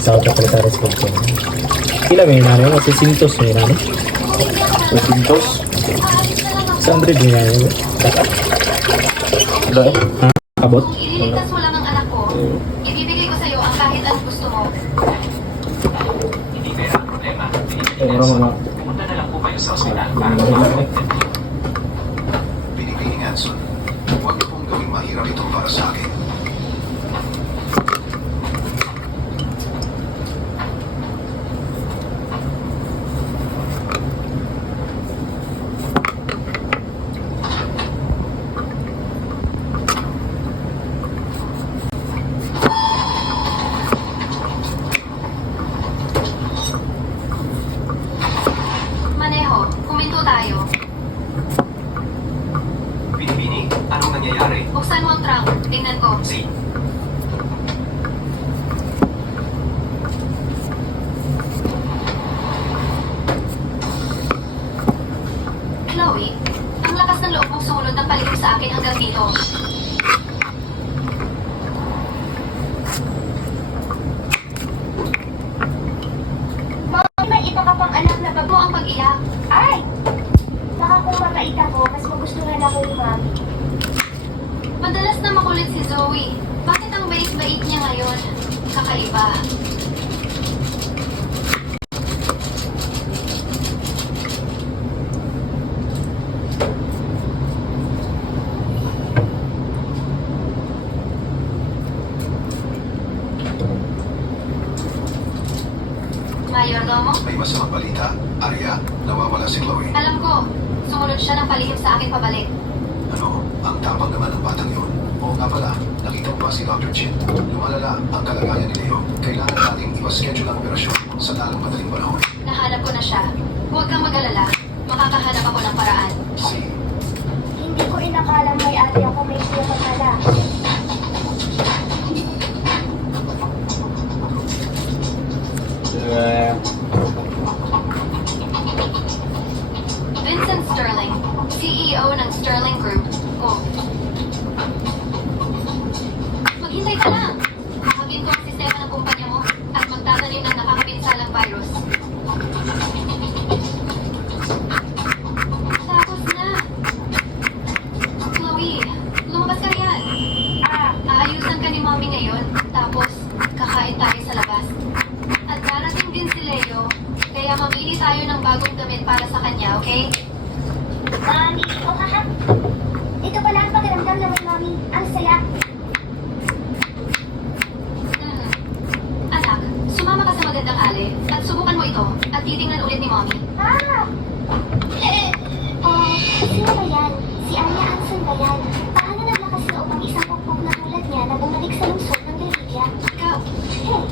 Sa Secretary's Kitchen. Pila may nani mo? Si Sintos may nani? Sintos? Sa Andred may nani mo? Dapat? Wala eh. Ha? Abot? Kung ililigtas mo lang ang anak ko, ibibigay ko sa'yo ang kahit anong gusto mo. Mga Pinipiling Anson, huwag niyo pong gawing mahirap ito para sa akin. Maneho, kuminto tayo. Binibini, anong nangyayari? Buksan mo ang trunk. Tingnan ko. Si, Chloe, ang lakas ng loob mong sumunod ng palihim sa akin hanggang dito. Mami, may iba ka pang anak na Huwag bago. mo ang pag-iyak. Ay! Baka kung mabait ako, mas magustuhan ako ni Mami. Madalas na makulit si Zoe. Bakit ang bait-bait niya ngayon? Kakaiba. Mayordomo? may masamang balita. Arya, nawawala si Chloe. Alam ko, sumunod siya ng palihim sa akin pabalik. Ano, ang tapang naman ng batang yun. Oo nga pala, nakita mo ba si Dr. Chin? Lumalala ang kalagayan ni Leo. Kailangan nating ipa-schedule ang operasyon sa lalong madaling panahon. Nahanap ko na siya. Huwag kang mag-alala. Makakahanap ako ng paraan. Si, Hindi ko inakalang may ate ako may siya pagkala. Vincent Sterling, CEO ng Sterling Group. Oh. Maghintay ka lang. Kakabin ko ang sistema ng kumpanya mo at magtatanim ng nakakapinsalang virus. Tapos na. Chloe, lumabas ka riyan. Aayusan ka ni Mommy ngayon, tapos kakain tayo sa labas. At darating din si Leo, kaya mamili tayo ng bagong damit para sa kanya, okay? Mami, oh haha. Ito pala ang pakiramdam na may Mami. Ang saya. Anak, sumama ka sa magandang alley at subukan mo ito at titingnan ulit ni Mommy. Sino ba yan? Si Anya Anson ba yan? Paano naglakas loob ang isang pokpok na tulad niya na bumalik sa lungsod ng Revilla? Ikaw, Hey!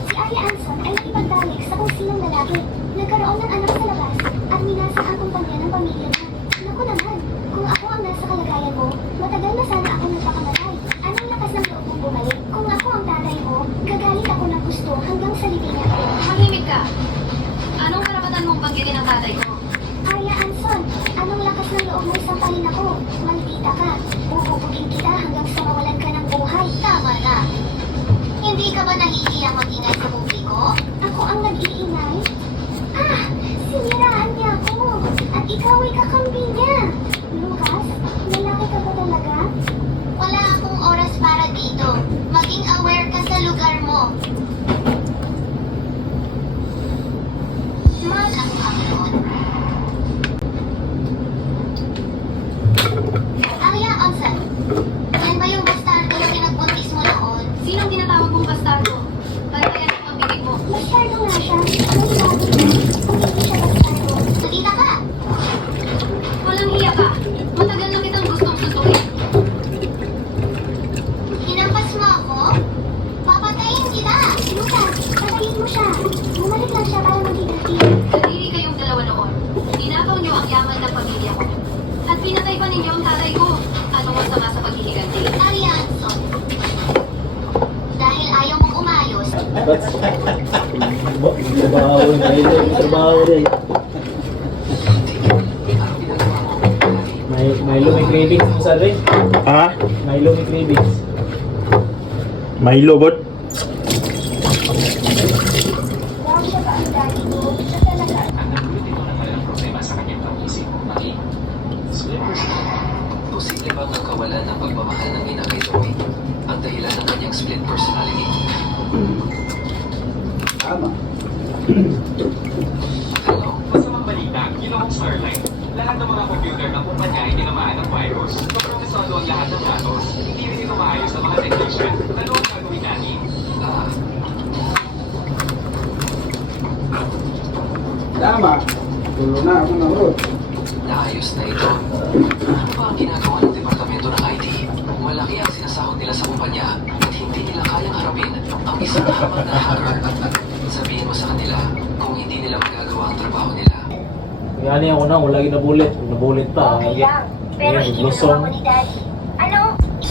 Si Anya Anson ay nakipagdalik sa kung sinong lalaki. Nagkaroon ng anak sa labas at minasak ang kumpanya ng pamilya mo. Naku naman, kung ako ang nasa kalagayan mo, matagal na sana ako nagpakamatay. Anong lakas ng loob mong bumalik? Kung ako ang tatay mo, gagalit ako ng gusto hanggang sa libingan ko. mahimik ka. Anong karapatan mong banggitin ang tatay ko? Arya Anson, anong lakas ng loob mo sampalin ako? Maldita ka. Bububugin kita hanggang sa mawalan ka ng buhay. Tama na. Hindi ka ba nahihiyang mag-ingay sa publiko? Ako ang nag-iingay? Siniraan niya ako. At ikaw ay kakampi niya. Lucas, lalaki ka ba talaga? Wala akong oras para dito. Maging aware ka sa lugar mo. Malang Panginoon. Arya Anson, yan ba yung bastardo na pinagbuntis mo noon? Sinong tinatawag mong bastardo? Bantayan mo ang bibig mo. Bastardo nga siya. Anong sabi mo? Kung hindi siya bastardo. Nakita ka! Walang hiya ka. Matagal na kitang gustong suntukin. Hinampas mo ako? Papatayin kita! Lucas, patayin mo siya. Bumalik lang siya para mag-igatid. Kadiri kayong dalawa noon. Ninakaw niyo ang yaman ng pamilya ko. At pinatay pa ninyo ang tatay ko. Anong masama sa paghihiganti? Arya Anson, dahil ayaw mong umayos, Trabaho na ito. Trabaho na ito. Milo may cravings mo sa rin. Ha? Milo may cravings. Milo bot? Ma'am, siya ba ang daddy mo? Siya talaga. Ang nagulat ito na walang problema sa kanyang pag-isip. Maki, Posible bang ang kawalan ng pagmamahal ng ina kay Zoe ang dahilan ng kanyang split personality? Tama. Hello? masamang balita, ginoong Starlight. Lahat ng mga computer ng kumpanya ay tinamaan ng virus. Kompromisado ang lahat ng datos. Hindi rin ito maayos sa mga technician. Ano ang gagawin natin? Ah, Tama. Tulo na ako na bro. naayos na ito. Ano ba ang ginagawa ng departamento ng IT? Malaki ang sinasahod nila sa kumpanya at hindi nila kayang harapin ang isang hamak na hacker. Sabihin mo sa kanila kung hindi nila magagawa ang trabaho nila. Yan yung una, wala nabulit. Nabulit pa. Okay lang. Pero Ayan, ikinuha lusong. ko ni daddy. Ano?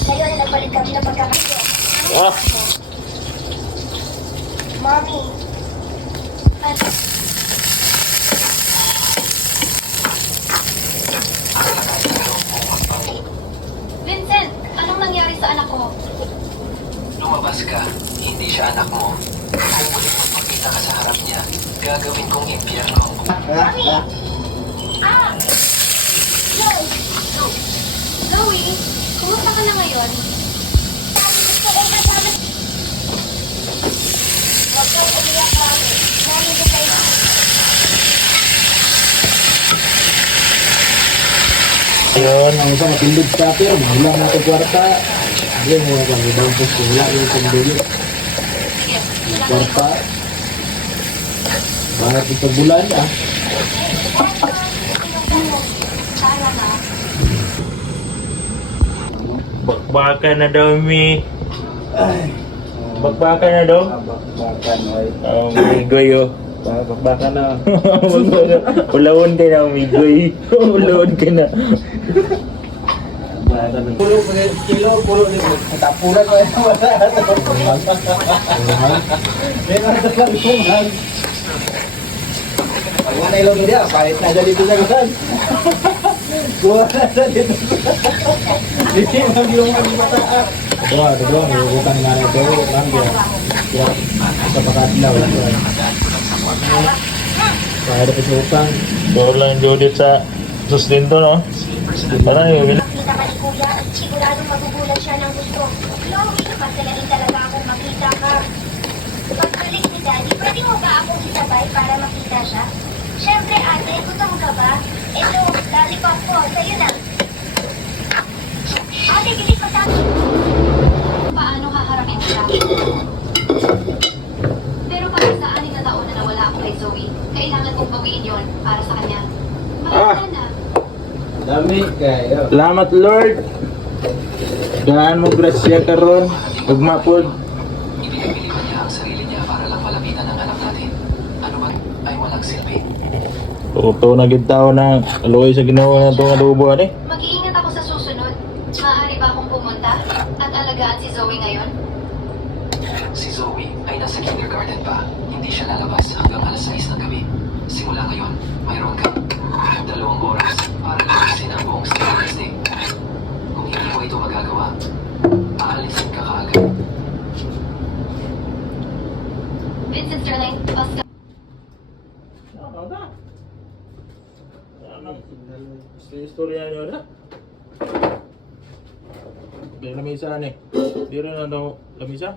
Ngayon na nagbalik kami ng pagkakasya. Ah! Mommy, Vincent, anong nangyari sa anak ko? Lumabas ka, hindi siya anak mo. Kung muling magpakita ka sa harap niya, gagawin kong impyerno ang Mommy! Ah! Joy! Zoe, kumusta ka na ngayon? Sabi gusto kong kasama. Huwag kang umiyak, Mommy. Mommy, bukay na. Yun, ang isang matindog sa akin. Mahulang natin kwarta. Ayun, mga kang ibang puso. Wala yung kumbili. Kwarta. Bakit ito bulan ah? Sana na. Bakbakan na daw, Mi. Bakbakan na daw. Bakbakan, oy. Migoy, oh. Bakbakan na. Ulawon ka na, Migoy. Ulawon ka na. Pulo pa kilo, pulo ni tapulan ko ito. Meron ito lang kuman. Pag wala ilong niya, pahit na dyan dito sa kasan. Kuha na sa dito. Hindi lang yung magmata. Dua, may utang nga na ito. Lang sa pakadlaw. Kaya dapat sa utang. Puro lang Judith sa sustento, no? Ano yung Makita ka ni Kuya at siguradong magugulat siya ng gusto. Chloe, napasalain talaga akong makita ka. Pagbalik ni Daddy, pwede mo ba akong isabay para makita siya? Siyempre, ate, gutom ka ba? Ito, lollipop ko, sa'yo na. Ate, gilis pa tayo. Paano haharapin siya? Pero para sa 6 na taon na nawala ako kay Zoe, kailangan kong bawiin yon para sa kanya. Mahal na. Dami kayo. Salamat, Lord. Gaan mo grasya karon. Ugmapod. Ipinipili ba niya ang sarili niya para lang malapitan ang anak natin? Ano ba ay walang silbi? Tuto na gitaw ng aloy sa ginawa na itong adubuan eh. Mag-iingat ako sa susunod. Maaari ba akong pumunta at alagaan si Zoe ngayon? Si Zoe ay nasa kindergarten pa. Hindi siya lalabas hanggang alas 6 ng gabi. Simula ngayon, mayroon ka 2 oras para lalasin ang buong Stars Day. Kung hindi mo ito magagawa, aalisin ka kaagad. Vincent Sterling, Oscar. Gusto yung istorya niyo na? Di lamisa ni. Di rin na daw lamisa?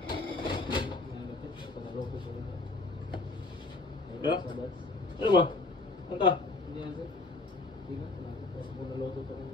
Ya? Ano ba? Anta? Hindi na, sir. Hindi na. Wala ko pa rin.